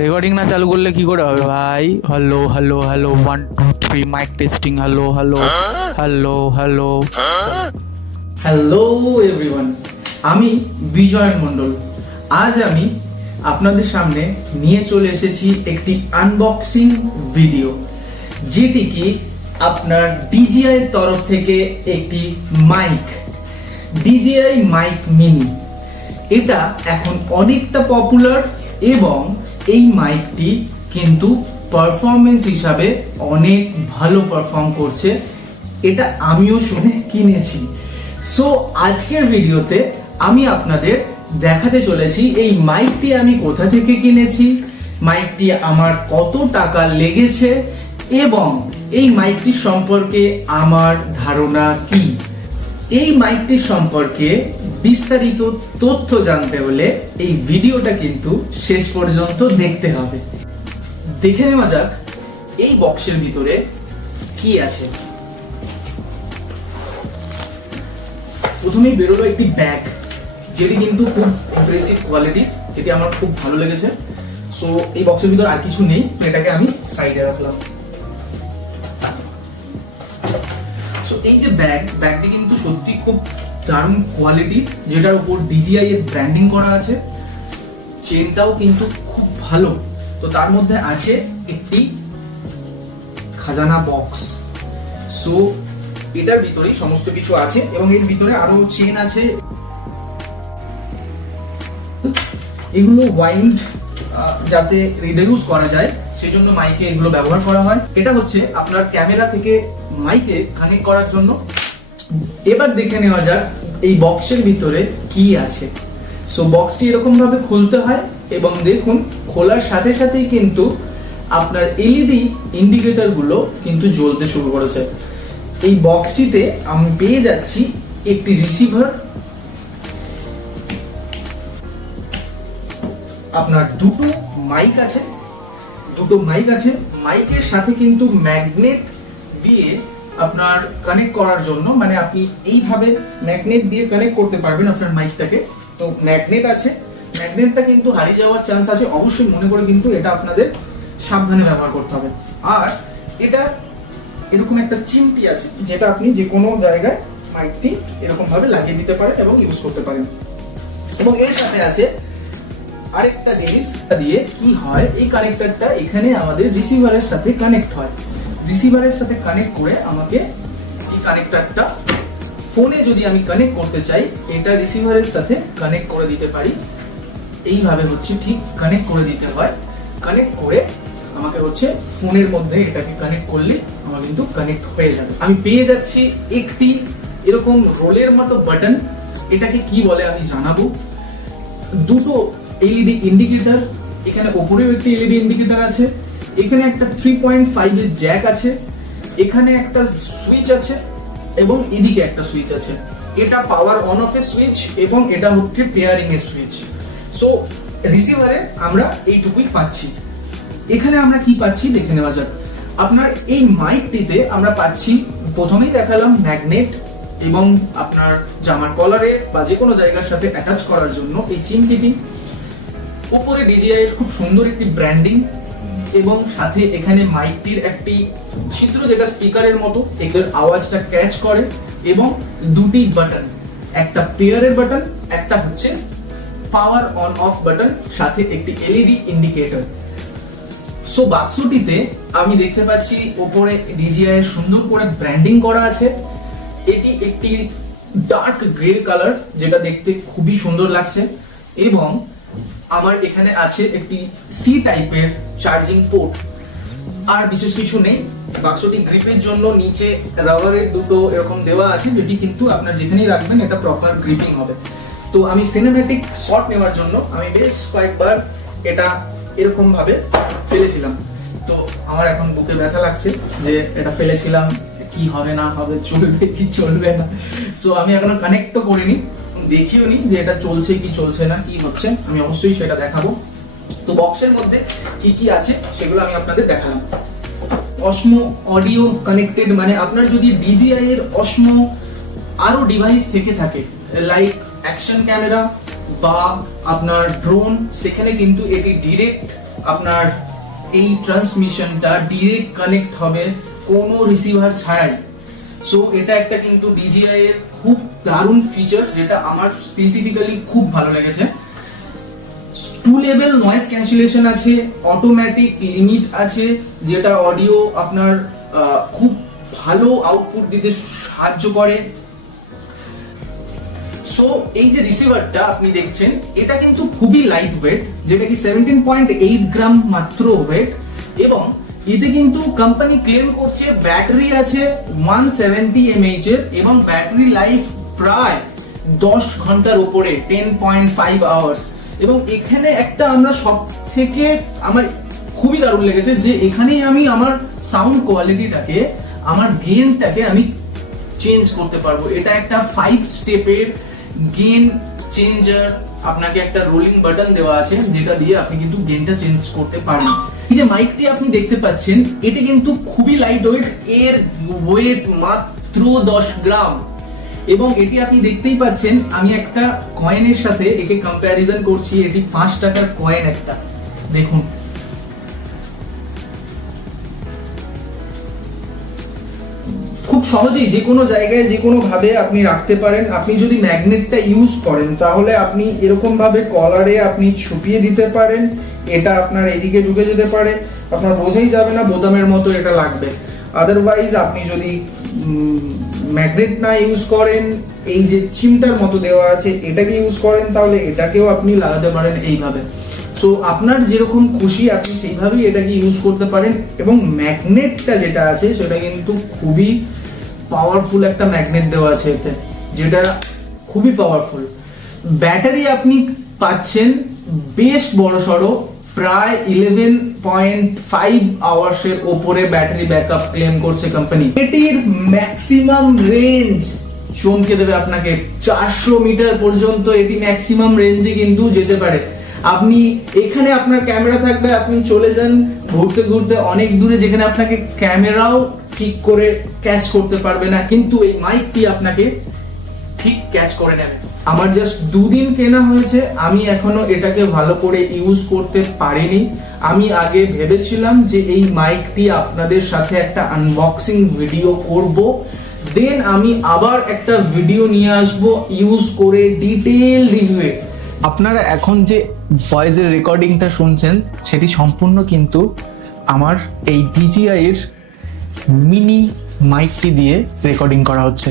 Recording না চালু করলে কি করে হবে ভাই? Hello hello hello 1 2 3 mike testing. Hello hello hello hello hello everyone, আমি বিজয় মণ্ডল। আজ আমি আপনাদের সামনে নিয়ে চলে এসেছি একটি আনবক্সিং ভিডিও, যেটি কি আপনার DJI এর তরফ থেকে একটি মাইক, DJI মাইক মিনি। এটা এখন অনেকটা পপুলার এবং এই মাইকটি কিন্তু পারফরমেন্স হিসাবে অনেক ভালো পারফর্ম করছে। এটা আমিও শুনে কিনেছি। সো আজকের ভিডিওতে আমি আপনাদের দেখাতে চলেছি এই মাইকটি আমি কোথা থেকে কিনেছি, মাইকটি আমার কত টাকা লেগেছে এবং এই মাইকটি সম্পর্কে আমার ধারণা কি। এই মাইকটি সম্পর্কে বিস্তারিত তথ্য জানতে হলে এই ভিডিওটা কিন্তু শেষ পর্যন্ত দেখতে হবে। দেখে নেওয়া যাক এই বক্সের ভিতরে কি আছে। প্রথমেই বেরোলো একটি ব্যাগ, যেটি কিন্তু খুব ইমপ্রেসিভ কোয়ালিটি, যেটি আমার খুব ভালো লেগেছে। সো এই বক্সের ভিতর আর কিছু নেই, এটাকে আমি সাইডে রাখলাম। সো এই যে ব্যাগটি কিন্তু সত্যি খুব দারুণ কোয়ালিটি, যেটার উপর DJI এর ব্র্যান্ডিং করা আছে। চেনটাও কিন্তু খুব ভালো। তো তার মধ্যে আছে একটি খাজানা বক্স। সো এটার ভিতরেই সমস্ত কিছু আছে এবং এর ভিতরে আরো চেন আছে। এগুলো ওয়াইল্ড যাতে রিডিউস করা যায় সেজন্য মাইকে এগুলো ব্যবহার করা হয়। এটা হচ্ছে আপনার ক্যামেরা থেকে মাইকে কানেক্ট করার জন্য। এবার দেখে নেওয়া যাক এই বক্সের ভিতরে কি আছে। সো বক্সটি এরকম ভাবে খুলতে হয় এবং দেখুন খোলার সাথে সাথেই কিন্তু আপনার LED ইন্ডিকেটর গুলো কিন্তু জ্বলতে শুরু করেছে। এই বক্সটিতে আমি পেয়ে যাচ্ছি একটি রিসিভার, আপনার দুটো মাইক আছে, মাইকের সাথে কিন্তু ম্যাগনেট দিয়ে আপনার কানেক্ট করার জন্য, মানে আপনি এইভাবে ম্যাগনেট দিয়ে কানেক্ট করতে পারবেন আপনার মাইকটাকে। তো ম্যাগনেট আছে, ম্যাগনেটটা কিন্তু হারিয়ে যাওয়ার চান্স আছে, অবশ্যই মনে করে কিন্তু এটা আপনাদের সাবধানে ব্যবহার করতে হবে। আর এটা এরকম একটা চিমটি আছে, যেটা আপনি যে কোনো জায়গায় মাইকটি এরকম ভাবে লাগিয়ে দিতে পারেন এবং ইউজ করতে পারেন। এবং এর সাথে আছে আরেকটা জিনিস দিয়ে কি হয়, এই কানেক্টরটা এখানে আমাদের রিসিভারের সাথে কানেক্ট হয়। রিসিভারের সাথে কানেক্ট করে আমাকে এই কানেক্টরটা ফোনে যদি আমি কানেক্ট করতে চাই, এটা রিসিভারের সাথে কানেক্ট করে দিতে পারি। এইভাবে হচ্ছে ঠিক কানেক্ট করে দিতে হয়। কানেক্ট করে আমাকে হচ্ছে ফোনের মধ্যে এটাকে কানেক্ট করলে আমার কিন্তু কানেক্ট হয়ে যাবে। আমি পেয়ে যাচ্ছি একটি এরকম রোলের মতো বাটন, এটাকে কি বলে আমি জানাবো। দুটো LED ইন্ডিকেটর, এখানে উপরেও একটি LED ইন্ডিকেটর আছে। এখানে একটা 3.5 এর জ্যাক আছে, এখানে একটা সুইচ আছে এবং এদিকে একটা সুইচ আছে। এটা পাওয়ার অন অফ এর সুইচ এবং এটা হচ্ছে পেয়ারিং এর সুইচ। সো রিসিভারে আমরা এইটুকুই পাচ্ছি। এখানে আমরা কি পাচ্ছি দেখে নেওয়া যাক। আপনার এই মাইকটিতে আমরা পাচ্ছি, প্রথমেই দেখালাম ম্যাগনেট এবং আপনার জামার কলারে বা যে কোনো জায়গার সাথে অ্যাটাচ করার জন্য এই চিমটিটি। উপরে DJI এর খুব সুন্দর একটি ব্র্যান্ডিং এবং সাথে এখানে মাইকটির একটি ছিদ্র, যেটা স্পিকারের মতো এর আওয়াজটা ক্যাচ করে, এবং দুটি বাটন, একটা পেয়ারের বাটন, একটা হচ্ছে পাওয়ার অন অফ বাটন, সাথে একটি LED ইন্ডিকেটর। সো বাক্সটিতে আমি দেখতে পাচ্ছি উপরে DJI এর সুন্দর করে ব্র্যান্ডিং করা আছে। এটি একটি ডার্ক গ্রে কালার, যেটা দেখতে খুবই সুন্দর লাগছে। এবং আমার এখানে আছে একটি C টাইপের চার্জিং পোর্ট। আর বিশেষ কিছু নেই। বাক্সটি গ্রিপের জন্য নিচে রাবারের দুটো এরকম দেওয়া আছে, যেটি কিন্তু আপনার যেখানেই রাখবেন এটা প্রপার গ্রিপিং হবে। তো আমি সিনেম্যাটিক শট নেওয়ার জন্য আমি বেশ কয়েকবার এটা এরকম ভাবে ফেলেছিলাম। তো আমার এখন বুকে ব্যথা লাগছে যে এটা ফেলেছিলাম, কি হবে না হবে, চলবে কি চলবে না। সো আমি এখনো কানেক্টও করিনি, দেখিও নি যে এটা চলছে কি চলছে না, কি হচ্ছে। আমি অবশ্যই সেটা দেখাবো। তো বক্সের মধ্যে কি কি আছে সেগুলো আমি আপনাদের দেখালাম। অসমো অডিও কানেক্টেড, মানে আপনার যদি DJI এর অসমো আরো ডিভাইস থেকে থাকে, লাইক অ্যাকশন ক্যামেরা বা আপনার ড্রোন, সেখানে কিন্তু এটি ডিরেক্ট আপনার এই ট্রান্সমিশনটা ডিরেক্ট কানেক্ট হবে কোনো রিসিভার ছাড়াই। সো এটা একটা কিন্তু DJI এর খুব দারুণ ফিচার্স, যেটা আমার স্পেসিফিক্যালি খুব ভালো লেগেছে। 2 লেভেল নয়েজ ক্যান্সেলেশন আছে, অটোমেটিক লিমিট আছে, যেটা অডিও আপনার খুব ভালো আউটপুট দিতে সাহায্য করে। সো এই যে রিসিভারটা আপনি দেখছেন, এটা কিন্তু খুবই লাইট ওয়েট, যেটা কি 17.8 গ্রাম মাত্র ওয়েট, এবং এতে কিন্তু কোম্পানি ক্লেম করছে ব্যাটারি আছে 170 mAh এর, এবং ব্যাটারি লাইফ প্রায় 10 ঘন্টার উপরে 10.5 আওয়ার্স। এবং এখানে একটা আমরা সব থেকে আমার খুবই দারুণ লেগেছে যে এখানেই আমি আমার সাউন্ড কোয়ালিটিটাকে, আমার গেইনটাকে আমি চেঞ্জ করতে পারবো। এটা একটা 5 স্টেপের গেইন চেঞ্জার, আপনাকে একটা রোলিং বাটন দেওয়া আছে যেটা দিয়ে আপনি কিন্তু গেইনটা চেঞ্জ করতে পারেন। এই যে মাইকটি আপনি দেখতে পাচ্ছেন, এটি কিন্তু খুবই লাইট ওয়েট, এর ওয়েট মাত্র 10 গ্রাম। এবং এটি আপনি দেখতেই পাচ্ছেন, আমি একটা কয়েনের সাথে একে কম্প্যারিজন করছি। এটি 5 টাকার কয়েন একটা, দেখুন। খুব সহজেই যে কোনো জায়গায় যে কোনো ভাবে আপনি রাখতে পারেন। আপনি যদি ম্যাগনেটটা ইউজ করেন তাহলে আপনি এরকম ভাবে কলারে আপনি ছুপিয়ে দিতে পারেন, এটা আপনার এদিকে ঢুকে যেতে পারে, আপনার বোঝাই যাবে না বোতামের মতো এটা লাগবে। আদারওয়াইজ আপনি যদি ম্যাগনেট না ইউজ করেন, এই যে চিমটার মতো দেওয়া আছে এটাকে ইউজ করেন, তাহলে এটাকেও আপনি লাগাতে পারেন এইভাবে। সো আপনার যেরকম খুশি আপনি সেইভাবেই এটাকে ইউজ করতে পারেন। এবং ম্যাগনেটটা যেটা আছে সেটা কিন্তু খুবই পাওয়ারফুল একটা ম্যাগনেট দেওয়া আছে এতে, যেটা খুবই পাওয়ারফুল। ব্যাটারি আপনি পাচ্ছেন বেশ বড় সড়ো, প্রায় 11.5 আওয়ার্সের ওপরে ব্যাটারি ব্যাকআপ ক্লেম করছে কোম্পানি। এটির ম্যাক্সিমাম রেঞ্জ চমকে দেবে আপনাকে, 400 মিটার পর্যন্ত এটি ম্যাক্সিমাম রেঞ্জে কিন্তু যেতে পারে। আপনি এখানে আপনার ক্যামেরা থাকবে, আপনি চলে যান ঘুরতে ঘুরতে অনেক দূরে, যেখানে আপনাকে ক্যামেরাও ঠিক করে ক্যাচ করতে পারবে না, কিন্তু এই মাইকটি আপনাকে ঠিক ক্যাচ করে নেবে। আমার জাস্ট 2 দিন কেনা হয়েছে, আমি এখনো এটাকে ভালো করে ইউজ করতে পারিনি। আমি আগে ভেবেছিলাম যে এই মাইকটি আপনাদের সাথে একটা আনবক্সিং ভিডিও করব, দেন আমি আবার একটা ভিডিও নিয়ে আসব ইউজ করে ডিটেইল রিভিউ। আপনারা এখন যে ভয়েসের রেকর্ডিংটা শুনছেন সেটি সম্পূর্ণ কিন্তু আমার এই DJI এর মিনি মাইকটি দিয়ে রেকর্ডিং করা হচ্ছে।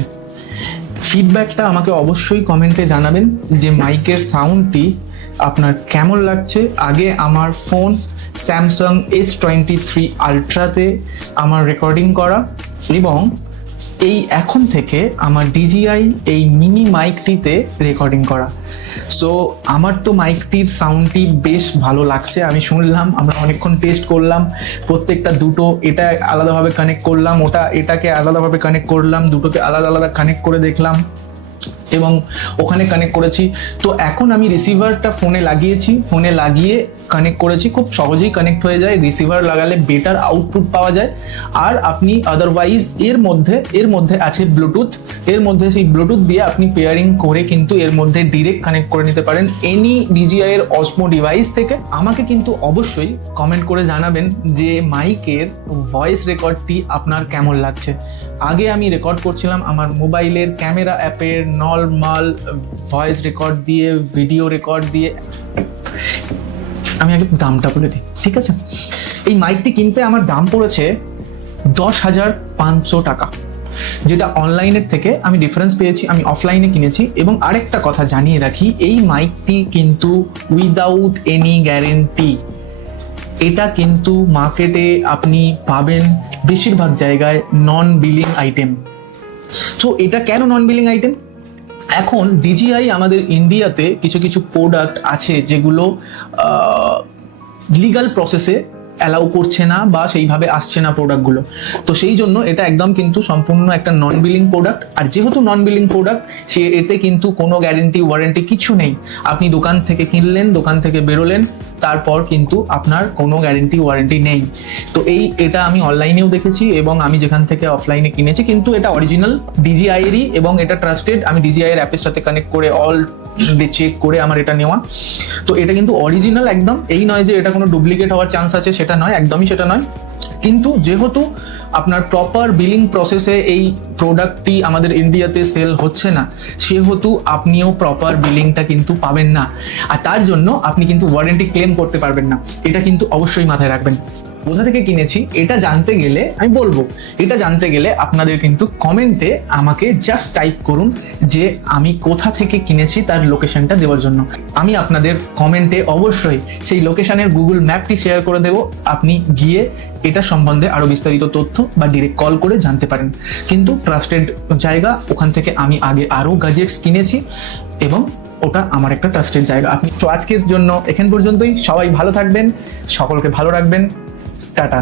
ফিডব্যাকটা আমাকে অবশ্যই কমেন্টে জানাবেন যে মাইকের সাউন্ডটি আপনার কেমন লাগছে। আগে আমার ফোন স্যামসাং S23 আলট্রাতে আমার রেকর্ডিং করা, এবং এই এখন থেকে আমার DJI এই মিনি মাইকটিতে রেকর্ডিং করা। সো আমার তো মাইকটির সাউন্ডটি বেশ ভালো লাগছে। আমি শুনলাম, আমরা অনেকক্ষণ টেস্ট করলাম, প্রত্যেকটা দুটো এটা আলাদাভাবে কানেক্ট করলাম, এটাকে আলাদাভাবে কানেক্ট করলাম, দুটোকে আলাদা আলাদা কানেক্ট করে দেখলাম এবং ওখানে কানেক্ট করেছি। তো এখন আমি রিসিভারটা ফোনে লাগিয়েছি, ফোনে লাগিয়ে কানেক্ট করেছি, খুব সহজেই কানেক্ট হয়ে যায়। রিসিভার লাগালে বেটার আউটপুট পাওয়া যায়। আর আপনি আদারওয়াইজ এর মধ্যে আছে ব্লুটুথ, এর মধ্যে সেই ব্লুটুথ দিয়ে আপনি পেয়ারিং করে কিন্তু এর মধ্যে ডিরেক্ট কানেক্ট করে নিতে পারেন এনি DJI এর অসমো ডিভাইস থেকে। আমাকে কিন্তু অবশ্যই কমেন্ট করে জানাবেন যে মাইকের ভয়েস রেকর্ডটি আপনার কেমন লাগছে। আগে আমি রেকর্ড করছিলাম আমার মোবাইলের ক্যামেরা অ্যাপের নর্মাল ভয়েস রেকর্ড দিয়ে, ভিডিও রেকর্ড দিয়ে। আমি আগে দামটা বলে দিই, ঠিক আছে? এই মাইকটি কিনতে আমার দাম পড়েছে 10,500 টাকা, যেটা অনলাইনের থেকে আমি ডিফারেন্স পেয়েছি, আমি অফলাইনে কিনেছি। এবং আরেকটা কথা জানিয়ে রাখি, এই মাইকটি কিন্তু উইদাউট এনি গ্যারেন্টি। এটা কিন্তু মার্কেটে আপনি পাবেন বেশিরভাগ জায়গায় নন বিলিং আইটেম। তো এটা কেন নন বিলিং আইটেম? এখন DJI আমাদের ইন্ডিয়াতে কিছু কিছু প্রোডাক্ট আছে যেগুলো লিগাল প্রসেসে অ্যালাউ করছে না বা সেইভাবে আসছে না প্রোডাক্টগুলো। তো সেই জন্য এটা একদম কিন্তু সম্পূর্ণ একটা নন বিলিং প্রোডাক্ট। আর যেহেতু নন বিলিং প্রোডাক্ট, এতে কিন্তু কোনো গ্যারেন্টি ওয়ারেন্টি কিছু নেই। আপনি দোকান থেকে কিনলেন, দোকান থেকে বেরোলেন, তারপর কিন্তু আপনার কোনো গ্যারেন্টি ওয়ারেন্টি নেই। তো এটা আমি অনলাইনেও দেখেছি এবং আমি যেখান থেকে অফলাইনে কিনেছি, কিন্তু এটা অরিজিনাল DJI এরই এবং এটা ট্রাস্টেড। আমি DJI এর অ্যাপের সাথে কানেক্ট করে অল চেক করে আমার এটা নেওয়া। তো এটা কিন্তু অরিজিনাল একদম, এই নয় যে এটা কোনো ডুপ্লিকেট হওয়ার চান্স আছে, সেটা নয়, একদমই সেটা নয়। কিন্তু যেহেতু আপনার প্রপার বিলিং প্রসেসে এই প্রোডাক্টটি আমাদের ইন্ডিয়াতে সেল হচ্ছে না, সেহেতু আপনিও প্রপার বিলিংটা কিন্তু পাবেন না, আর তার জন্য আপনি কিন্তু ওয়ারেন্টি ক্লেম করতে পারবেন না। এটা কিন্তু অবশ্যই মাথায় রাখবেন। কোথা থেকে কিনেছি এটা জানতে গেলে আমি বলবো, এটা জানতে গেলে আপনাদের কিন্তু কমেন্টে আমাকে জাস্ট টাইপ করুন যে আমি কোথা থেকে কিনেছি তার লোকেশনটা দেওয়ার জন্য। আমি আপনাদের কমেন্টে অবশ্যই সেই লোকেশনের গুগল ম্যাপটি শেয়ার করে দেবো, আপনি গিয়ে এটা সম্বন্ধে আরো বিস্তারিত তথ্য বা ডিরেক্ট কল করে জানতে পারেন। কিন্তু ট্রাস্টেড জায়গা, ওখান থেকে আমি আগে আরো গ্যাজেটস কিনেছি এবং ওটা আমার একটা ট্রাস্টেড জায়গা। আপনি তো আজকের জন্য এখান পর্যন্তই। সবাই ভালো থাকবেন, সকলকে ভালো রাখবেন, টাটা।